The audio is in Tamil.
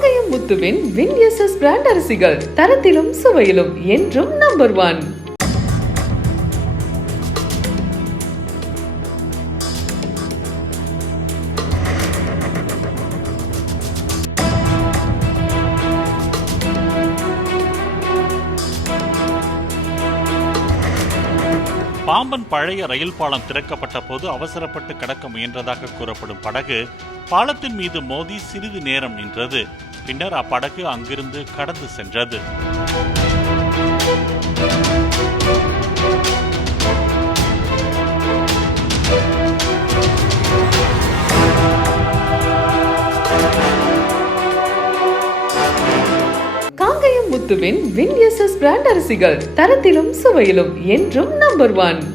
காங்கயம் முத்துவின் வின் எஸ்எஸ் பிராண்ட் அரிசிகள் தரத்திலும் சுவையிலும் என்றும் நம்பர் 1. பாம்பன் பழைய ரயில் பாலம் திறக்கப்பட்ட போது அவசரப்பட்டு கடக்க முயன்றதாக கூறப்படும் படகு பாலத்தின் மீது மோதி சிறிது நேரம் நின்றது. பின்னர் அப்படகு அங்கிருந்து கடந்து சென்றது. காங்கயம் முத்துவின் வின் எஸ்எஸ் பிராண்ட் அரிசிகள் தரத்திலும் சுவையிலும் என்றும் நம்பர் 1.